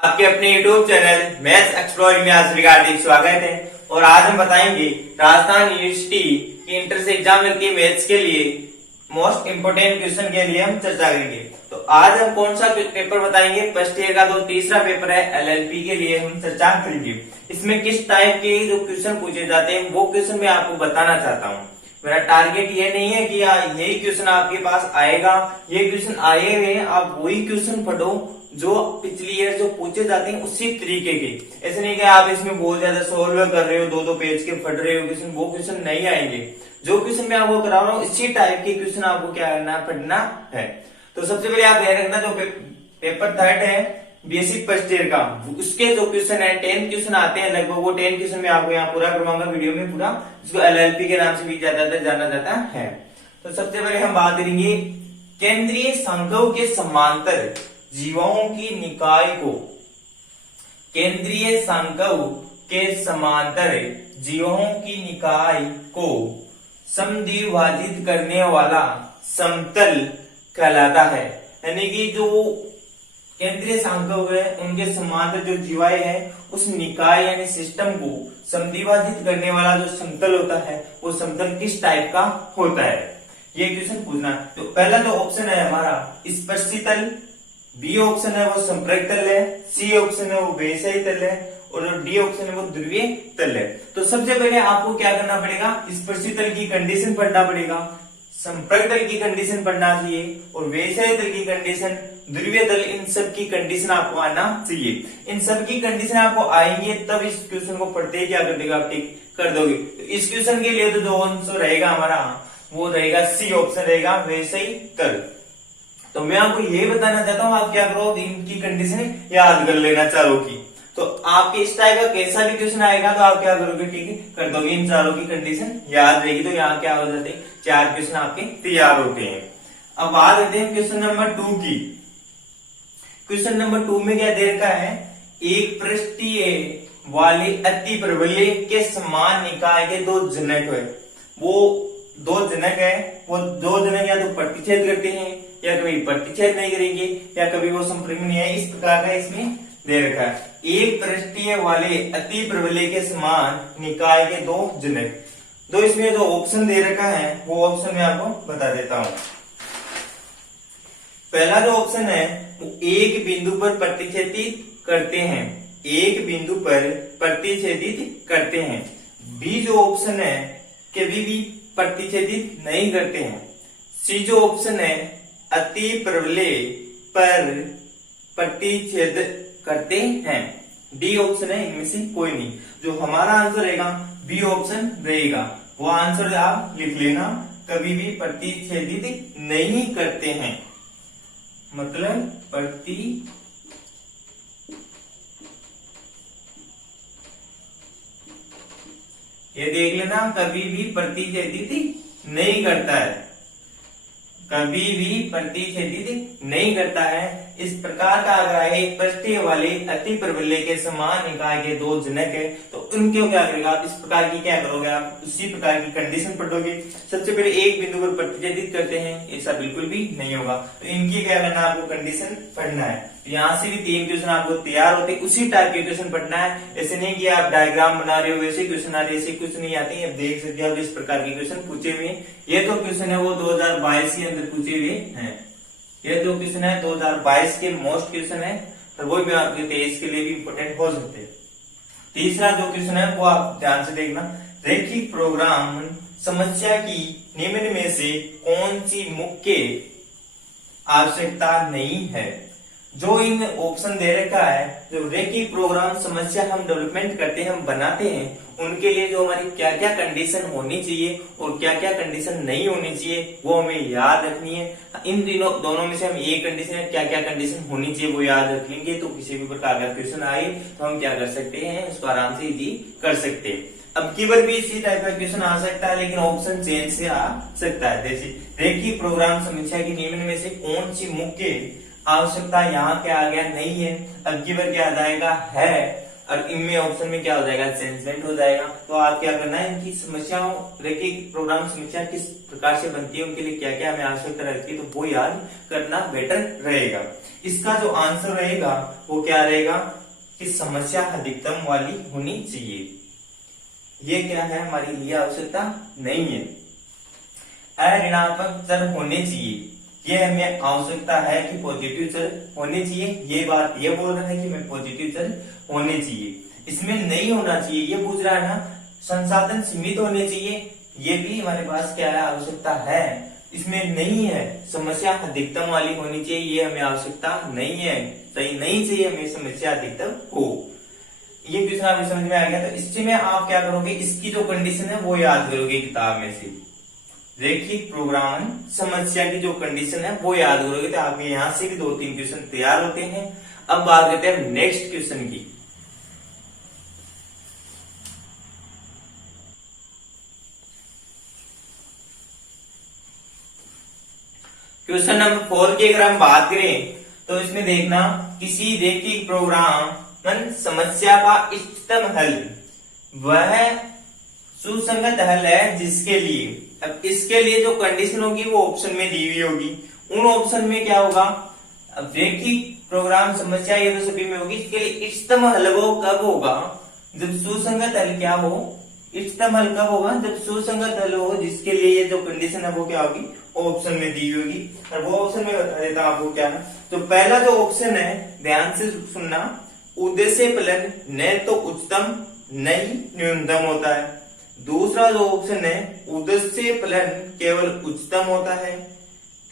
आपके अपने YouTube channel maths explore में आज हार्दिक स्वागत है। और आज हम बताएंगे राजस्थान यूनिवर्सिटी की इंटर से एग्जाम मिलती है मैथ्स के लिए मोस्ट इंपोर्टेंट क्वेश्चन के लिए हम चर्चा करेंगे। तो आज हम कौन सा पेपर बताएंगे, फर्स्ट ईयर का जो तीसरा पेपर है LLP के लिए हम चर्चा करेंगे। इसमें किस टाइप के जो क्वेश्चन पूछे जाते हैं वो क्वेश्चन मैं आपको बताना चाहता हूँ। मेरा टारगेट ये नहीं है कि यही क्वेश्चन आपके पास आएगा, ये क्वेश्चन आए हुए हैं आप वही क्वेश्चन पढ़ो जो पिछली ईयर जो पूछे जाते हैं उसी तरीके के। ऐसे नहीं कि आप इसमें बहुत ज्यादा सोल्व कर रहे हो, दो पेज के पढ़ रहे हो क्वेश्चन, वो क्वेश्चन नहीं आएंगे। जो क्वेश्चन मैं आपको करा रहा हूँ इसी टाइप के क्वेश्चन आपको क्या करना पढ़ना है। तो सबसे पहले आप ध्यान रखना, जो पेपर थर्ड है बेसिक फर्स्ट ईयर का, उसके जो क्वेश्चन है 10 क्वेश्चन आते हैं लगभग, वो 10 क्वेश्चन मैं आपको यहाँ पूरा करवाऊंगा वीडियो में पूरा, जिसको LLP के नाम से भी ज्यादातर जाना जाता है। तो सबसे पहले हम बात करेंगे केंद्रीय संघों के समांतर जीवों की निकाय को, केंद्रीय संघों के समांतर जीवों की निकाय को समद्विभाजित करने वाला समतल कहलाता है। यानी कि जो केंद्रीय संघ है उनके समांतर जो जीवाएं है उस निकाय यानी सिस्टम को समद्विभाजित करने वाला जो समतल होता है वो समतल किस टाइप का होता है, ये क्वेश्चन पूछना। तो पहला जो ऑप्शन है हमारा स्पर्शितल, बी ऑप्शन है वो संपर्क तल है, सी ऑप्शन है वो बेसई तल है और डी ऑप्शन है वो ध्रुवीय तल है। तो सबसे पहले आपको क्या करना पड़ेगा, स्पर्शितल की कंडीशन पढ़ना पड़ेगा, संपर्क तल की कंडीशन पढ़ना चाहिए और वैसे तल की कंडीशन, ध्रुवीय तल, इन सब की कंडीशन आपको आना चाहिए। इन सब की कंडीशन आपको आएंगे तब इस क्वेश्चन को पढ़ते ही क्या कर देगा आप टिक कर दोगे। तो इस क्वेश्चन के लिए तो जो आंसर रहेगा हमारा वो रहेगा सी ऑप्शन रहेगा वैसे ही तल। तो मैं आपको ये बताना चाहता हूँ आप क्या करो, इनकी कंडीशन याद कर लेना चारों की। तो आपके इस टाइप का कैसा भी क्वेश्चन आएगा तो आप क्या करोगे, ठीक कर दोगे, इन चारों की कंडीशन याद रहेगी। तो यहाँ क्या हो जाते हैं, 4 क्वेश्चन आपके तैयार होते हैं। अब बात करते हैं क्वेश्चन नंबर 2 की। क्वेश्चन नंबर 2 में क्या दे रखा है, एक पृष्ठीय वाले अति प्रबल्य के समान निकाय के 2 जनक है। वो 2 जनक है, वो 2 जनक या तो प्रतिच्छेद करते हैं या कभी प्रतिच्छेद नहीं करेंगे या कभी वो संपर्क में नहीं है, इस प्रकार का इसमें दे रखा है। एक पृष्ठीय वाले अति प्रबल्य के समान निकाय के 2 जनक। तो इसमें जो ऑप्शन दे रखा है वो ऑप्शन मैं आपको बता देता हूं। पहला जो ऑप्शन है वो एक बिंदु पर प्रतिच्छेदित करते हैं, एक बिंदु पर प्रतिच्छेदित करते हैं। बी जो ऑप्शन है कभी भी प्रतिच्छेदित नहीं करते हैं। सी जो ऑप्शन है अति प्रबल्य पर प्रतिच्छेद करते हैं। डी ऑप्शन है इनमें से कोई नहीं। जो हमारा आंसर रहेगा बी ऑप्शन रहेगा, वो आंसर आप लिख लेना, कभी भी प्रतिच्छेदित नहीं करते हैं, मतलब ये देख लेना, कभी भी प्रतिच्छेदित नहीं करता है, कभी भी प्रतिच्छेदित नहीं करता है। इस प्रकार का अगर एक पृष्ठीय वाले अति प्रबल्य के समान निकाय के 2 जनक है तो उनको क्या करेगा आप, इस प्रकार की क्या करोगे आप, उसी प्रकार की कंडीशन पढ़ोगे। सबसे पहले एक बिंदु पर प्रतिच्छेदित करते हैं, ऐसा बिल्कुल भी नहीं होगा। तो इनकी क्या करना है, आपको कंडीशन पढ़ना है। यहाँ से भी 3 क्वेश्चन आपको तैयार होते हैं, उसी टाइप के क्वेश्चन पढ़ना है। ऐसे नहीं कि आप डायग्राम बना रहे हो वैसे क्वेश्चन आ रहे, ऐसे क्वेश्चन नहीं आते हैं। देख सकते हैं आप इस प्रकार के क्वेश्चन पूछे हुए। ये तो क्वेश्चन है वो 2022 के अंदर पूछे हुए हैं। ये जो क्वेश्चन है 2022 के मोस्ट क्वेश्चन है, और वो भी आपके 23 के लिए भी इंपोर्टेंट हो सकते हैं। तीसरा जो क्वेश्चन है वो आप ध्यान से देखना, रैखिक प्रोग्राम समस्या की निम्न में से कौन सी मुख्य आवश्यकता नहीं है। जो इन ऑप्शन दे रखा है, जो रैखिक प्रोग्राम समस्या हम डेवलपमेंट करते हैं, हम बनाते हैं, उनके लिए जो हमारी क्या क्या कंडीशन होनी चाहिए और क्या क्या कंडीशन नहीं होनी चाहिए वो हमें याद रखनी है। इन दोनों में से हम एक कंडीशन है, क्या क्या कंडीशन होनी चाहिए वो याद रख लेंगे तो किसी भी प्रकार का क्वेश्चन आए तो हम क्या कर सकते हैं, उसको आराम से इजी कर सकते हैं। अब की बार भी इसी टाइप का क्वेश्चन आ सकता है लेकिन ऑप्शन चेंज से आ सकता है। जैसे रैखिक प्रोग्राम समस्या की निम्न में से कौन सी मुख्य आवश्यकता यहाँ क्या आ गया नहीं है, अब की बार क्या आ जाएगा है। और इनमें ऑप्शन में क्या हो जाएगा, असेसमेंट हो जाएगा। तो आप क्या करना है, इनकी समस्याओं, रैखिक प्रोग्राम समस्या किस प्रकार से बनती है, उनके लिए क्या क्या हमें आवश्यकता रहती है, तो वो याद करना बेटर रहेगा। इसका जो आंसर रहेगा वो क्या रहेगा कि समस्या अधिकतम वाली होनी चाहिए। ये क्या है, हमारी लिए आवश्यकता नहीं है। अऋणात्मक चर होने चाहिए, ये हमें आवश्यकता है कि पॉजिटिव चर होने चाहिए। ये बात ये बोल रहा है कि मैं पॉजिटिव चर होने चाहिए, इसमें नहीं होना चाहिए, ये पूछ रहा है ना। संसाधन सीमित होने चाहिए, ये भी हमारे पास क्या है, आवश्यकता है, इसमें नहीं है। समस्या अधिकतम वाली होनी चाहिए, ये हमें आवश्यकता नहीं है, सही नहीं चाहिए हमें समस्या अधिकतम हो। ये क्वेश्चन आपको समझ में आ गया। तो इससे में आप क्या करोगे, इसकी जो कंडीशन है वो याद करोगे किताब में से। रैखिक प्रोग्राम समस्या की जो कंडीशन है वो याद करोगे, तो आपके यहां से भी 2-3 क्वेश्चन तैयार होते हैं। अब बात करते हैं नेक्स्ट क्वेश्चन की। क्वेश्चन नंबर 4 की अगर हम बात करें तो इसमें देखना, किसी रैखिक प्रोग्राम समस्या का इष्टतम हल वह सुसंगत हल है जिसके लिए, अब इसके लिए जो कंडीशन होगी वो ऑप्शन में दी हुई होगी। उन ऑप्शन में क्या होगा, अब रैखिक प्रोग्राम समस्या ये तो सभी में होगी, इसके लिए इष्टतम हल वो कब होगा, जब सुसंगत हल क्या हो, इष्टतम हल कब होगा, जब सुसंगत हल हो, जिसके लिए ये जो कंडीशन है वो क्या होगी, ऑप्शन में दी होगी। और वो ऑप्शन में बता देता हूं आपको क्या है। तो पहला जो ऑप्शन है, ध्यान से सुनना, उद्देश्य फलन न तो उच्चतम न ही न्यूनतम होता है। दूसरा जो ऑप्शन है, उद्देश्य फलन केवल उच्चतम होता है।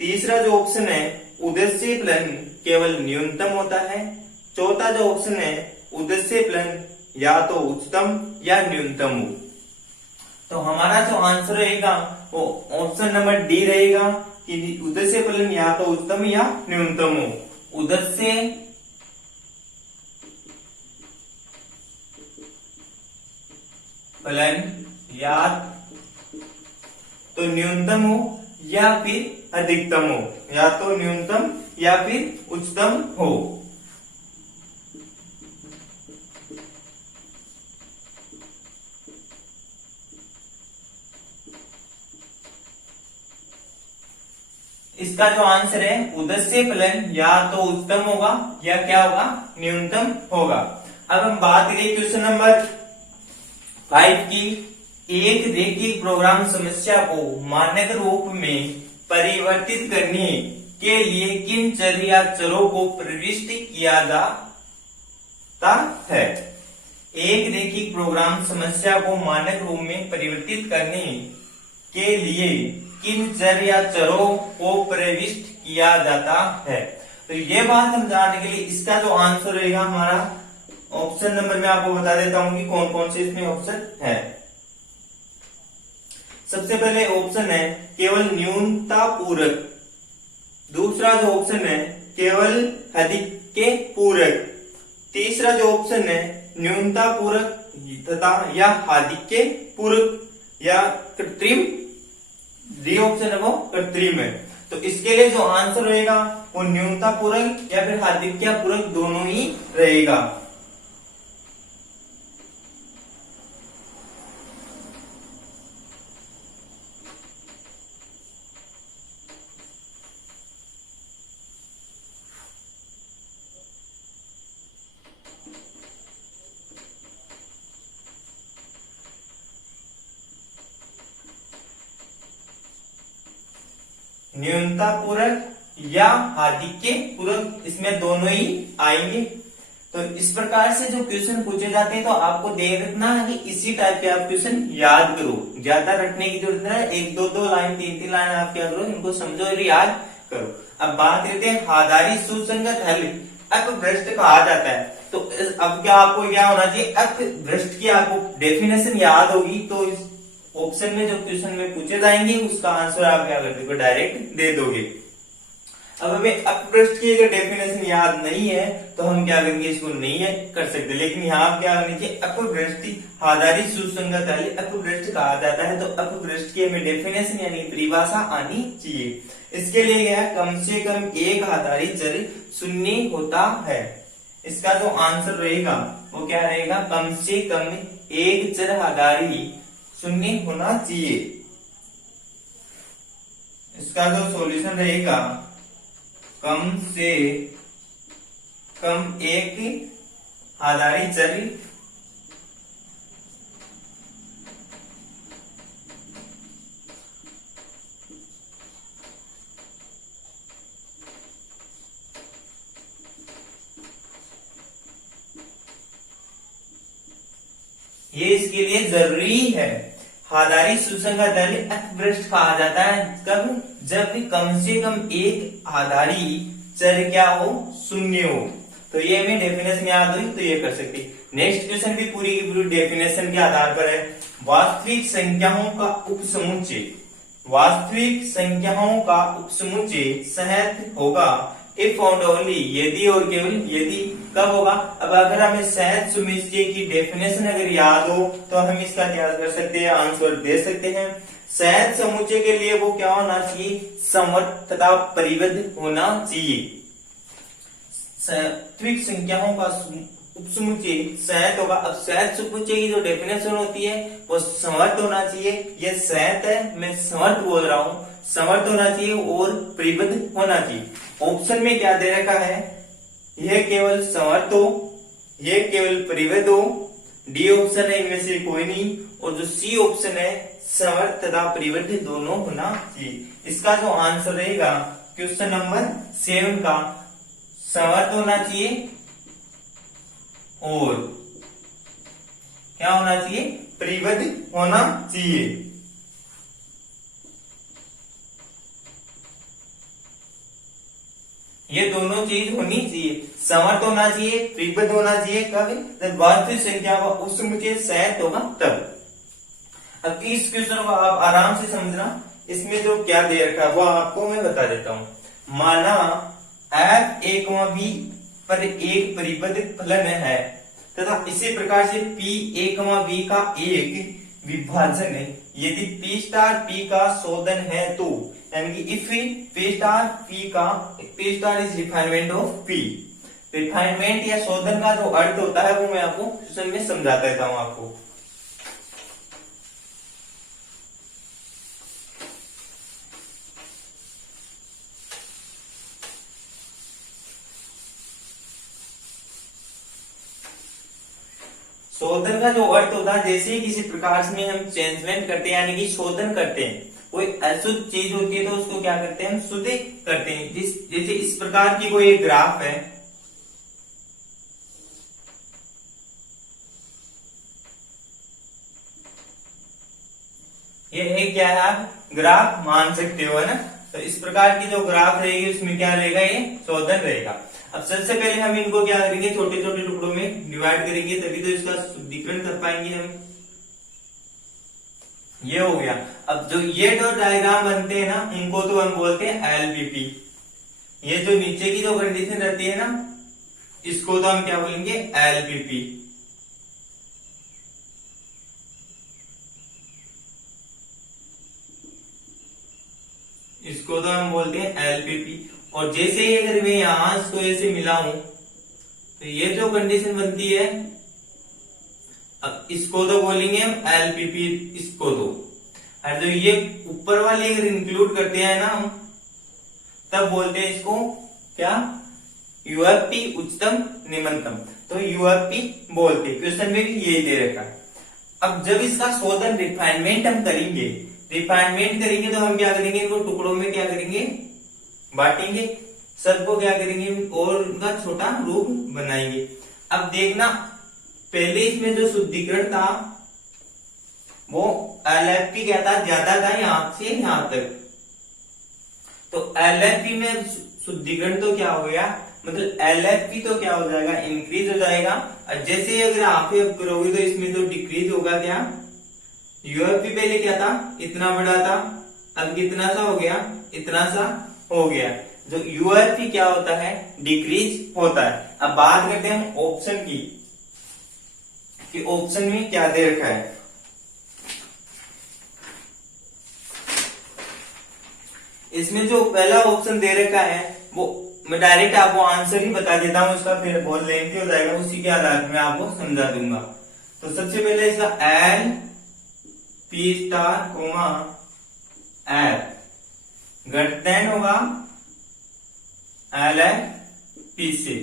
तीसरा जो ऑप्शन है, उद्देश्य फलन केवल न्यूनतम होता है। चौथा जो ऑप्शन है, उद्देश्य फलन या तो उच्चतम या न्यूनतम हो। तो हमारा जो आंसर रहेगा वो ऑप्शन नंबर डी रहेगा कि उद्देश्य फलन या तो उच्चतम या न्यूनतम हो। उद्देश्य फलन या तो न्यूनतम हो या फिर अधिकतम हो, या तो न्यूनतम या फिर उच्चतम हो। इसका जो आंसर है, उद्देश्य फलन या तो उच्चतम होगा या क्या होगा, न्यूनतम होगा। अब हम बात करें क्वेश्चन नंबर 5 की। एक रैखिक प्रोग्राम समस्या को मानक रूप में परिवर्तित करने के लिए किन चर या चरों को प्रविष्ट किया जाता है। एक रैखिक प्रोग्राम समस्या को मानक रूप में परिवर्तित करने के लिए किन चर या चरों को प्रविष्ट किया जाता है। तो ये बात हम जानने के लिए इसका जो आंसर रहेगा हमारा, ऑप्शन नंबर में आपको बता देता हूं कि कौन कौन से इसमें ऑप्शन है। सबसे पहले ऑप्शन है केवल न्यूनता पूरक। दूसरा जो ऑप्शन है, केवल अधिक के पूरक। तीसरा जो ऑप्शन है, न्यूनता पूरक तथा या अधिक के पूरक या कृत्रिम। डी ऑप्शन है वो कृत्रिम है। तो इसके लिए जो आंसर रहेगा वो न्यूनता पूरक या फिर हार्दिक्य पूरक दोनों ही रहेगा। न्यूनता पूरक या हार्दिक्य पूरक, इसमें दोनों ही आएंगे। तो इस प्रकार से जो क्वेश्चन पूछे जाते हैं तो आपको देख रखना है कि इसी टाइप के आप क्वेश्चन याद करो, ज्यादा रटने की जरूरत है। 1-2 लाइन 3-3 लाइन आप क्या करो, इनको समझो और याद करो। अब बात करते हैं आधारित सुसंगत हल अपभ्रष्ट कहा जाता है। तो अब क्या आपको क्या होना चाहिए, अपभ्रष्ट की आपको डेफिनेशन याद होगी। तो इस ऑप्शन में जो क्वेश्चन में पूछे जाएंगे उसका आंसर आप क्या कर दोगे, डायरेक्ट दे दोगे। अब हमें अपभ्रष्ट की अगर डेफिनेशन याद नहीं है तो हम क्या करेंगे, इसको नहीं है कर सकते। लेकिन यहाँ क्या करनी चाहिए, अपभ्रष्टि आधारित सुसंगत हल अपभ्रष्ट कहा जाता है। तो अपभ्रष्ट की हमें डेफिनेशन यानी परिभाषा आनी चाहिए। इसके लिए क्या, कम से कम एक आधारित चर शून्य होता है। इसका जो आंसर रहेगा वो क्या रहेगा, कम से कम एक चर आधारी शून्य होना चाहिए। इसका जो सॉल्यूशन रहेगा, कम से कम एक आधारी चर ये इसके लिए जरूरी है। आधारी सुसंगत दल अर्थभ्रष्ट कहा जाता है कब, जब कम से कम एक आधारी चर क्या हो, शून्य हो। तो ये हमें डेफिनेशन याद हुई तो ये कर सकते। नेक्स्ट क्वेश्चन भी पूरी की पूरी डेफिनेशन के आधार पर है। वास्तविक संख्याओं का उपसमुच्चय, वास्तविक संख्याओं का उपसमुच्चय सहज होगा इफ फाउंड ओनली, यदि और केवल यदि। कब होगा, अब अगर हमें सहज समुच्चय की डेफिनेशन अगर याद हो तो हम इसका क्या कर सकते हैं, आंसर दे सकते हैं। सहज समुच्चय के लिए वो क्या होना चाहिए, समवर्त तथा परिबद्ध होना चाहिए। वास्तविक संख्याओं का उपसमुच्चय सहज होगा। अब सहज समुच्चय की जो डेफिनेशन होती है वो समवर्त होना चाहिए। ये सहज है, मैं समवर्त बोल रहा हूँ, समवर्त होना चाहिए और परिबद्ध होना चाहिए। ऑप्शन में क्या दे रखा है, यह केवल समवर्त हो, यह केवल परिबद्ध हो। डी ऑप्शन है इनमें से कोई नहीं, और जो सी ऑप्शन है समवर्त तथा परिबद्ध दोनों होना चाहिए। इसका जो आंसर रहेगा क्वेश्चन नंबर 7 का, समवर्त होना चाहिए और क्या होना चाहिए, परिबद्ध होना चाहिए। ये दोनों चीज होनी चाहिए, समवर्त होना चाहिए, परिबद्ध होना चाहिए। कब, जब वास्तविक संख्या का उपसमुच्चय सहज होगा तब। अब इस क्वेश्चन को आप आराम से समझना, इसमें जो क्या दे रखा है वो आपको मैं बता देता हूं। माना f a, b पर एक परिबद्ध फलन है तथा इसी प्रकार से p a, b का एक विभाजन है यदि p स्टार p का शोधन है तो, यानी कि इफ p स्टार p का, p star is refinement of p। Refinement या शोधन का जो अर्थ होता है वो मैं आपको क्वेश्चन में समझा देता हूं आपको। शोधन का जो अर्थ होता है, जैसे ही किसी प्रकार में हम चेंजमेंट करते हैं यानी कि शोधन करते हैं, कोई अशुद्ध चीज होती है तो उसको क्या करते हैं, हम शुद्ध करते हैं। जैसे इस प्रकार की कोई एक ग्राफ है, ये एक क्या है, आप ग्राफ मान सकते हो, है ना। तो इस प्रकार की जो ग्राफ रहेगी उसमें क्या रहेगा, ये शोधन रहेगा। अब सबसे पहले हम इनको क्या करेंगे, छोटे छोटे टुकड़ों में डिवाइड करेंगे, तभी तो इसका शुद्धिकरण कर पाएंगे हम। ये हो गया। अब जो ये दो डायग्राम बनते हैं ना, इनको तो हम बोलते हैं एलपीपी। ये जो नीचे की जो कंडीशन रहती है ना, इसको तो हम क्या बोलेंगे, एलपीपी। इसको तो हम बोलते हैं एलपीपी। और जैसे ही अगर मैं यहां इसको ऐसे मिलाऊं तो ये जो कंडीशन बनती है, अब इसको तो बोलेंगे हम एलपीपी, इसको तो। और जो ये ऊपर वाली अगर इंक्लूड करते हैं ना हम, तब बोलते हैं इसको क्या, यूएफपी, उच्चतम निम्नतम। तो यूएफपी बोलते, क्वेश्चन में भी यही दे रखा है। अब जब इसका शोधन रिफाइनमेंट हम करेंगे, रिफाइनमेंट करेंगे तो हम क्या करेंगे, इनको टुकड़ों में क्या करेंगे, बांटेंगे, सबको क्या करेंगे और उनका छोटा रूप बनाएंगे। अब देखना, पहले इसमें जो शुद्धिकरण था वो एलएफपी क्या था, ज्यादा था यहां से यहां तक। तो एलएफपी में शुद्धिकरण तो क्या हो गया, मतलब एलएफपी तो क्या हो जाएगा, इंक्रीज हो जाएगा। और जैसे अगर आप करोगे तो इसमें तो डिक्रीज होगा क्या, यूएफपी पहले क्या था, इतना बड़ा था, अब कितना सा हो गया, इतना सा हो गया। जो यूएफपी क्या होता है, डिक्रीज होता है। अब बात करते हैं ऑप्शन की, कि ऑप्शन में क्या दे रखा है। इसमें जो पहला ऑप्शन दे रखा है वो मैं डायरेक्ट आपको आंसर ही बता देता हूँ इसका, फिर बहुत लेंथी हो जाएगा, उसी के आधार में आपको समझा दूंगा। तो सबसे पहले इसका L P star coma F greater than होगा एल एफ पी से।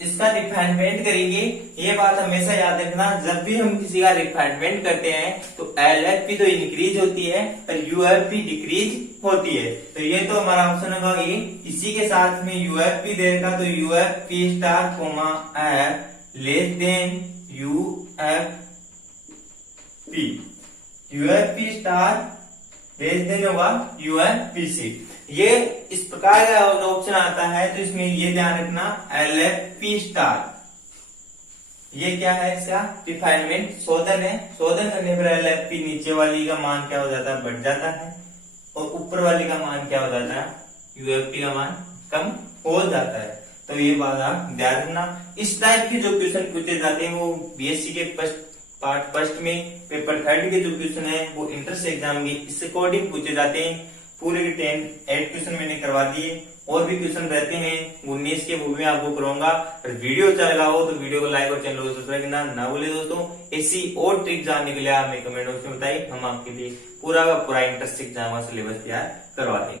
इसका रिफाइनमेंट करेंगे, ये बात हमेशा याद रखना, जब भी हम किसी का रिफाइनमेंट करते हैं तो एल एफ पी तो इंक्रीज होती है और यू एफ पी डिक्रीज होती है। तो ये तो हमारा ऑप्शन होगा ये, इसी के साथ में यू एफ पी देगा तो U F P star coma F less than U F P, U F P star less than होगा यू एफ पी सी। ये इस प्रकार का ऑप्शन आता है तो इसमें ये ध्यान रखना एल एफ पी स्टार, ये क्या है, इसका रिफाइनमेंट शोधन है, शोधन करने पर एल एफ पी नीचे वाली का मान क्या हो जाता है, बढ़ जाता है, और ऊपर वाली का मान क्या हो जाता है, यू एफ पी का मान कम हो जाता है। तो ये बात आप ध्यान रखना। इस टाइप के जो क्वेश्चन पूछे जाते हैं वो बीएससी के पार्ट फर्स्ट में पेपर थर्ड के जो क्वेश्चन है वो इंट्रेंस एग्जाम के इस अकॉर्डिंग पूछे जाते हैं। पूरे के 8 क्वेश्चन मैंने करवा दिए, और भी क्वेश्चन रहते हैं 19 के, वो भी आपको करवाऊंगा। और वीडियो अच्छा लगा हो तो वीडियो को लाइक और चैनल को सब्सक्राइब करना ना भूले दोस्तों। ऐसी और ट्रिक जानने के लिए आप हमें कमेंट बॉक्स में बताइए, हम आपके लिए पूरा का पूरा इंट्रेंस एग्जाम का सिलेबस तैयार करवा देंगे।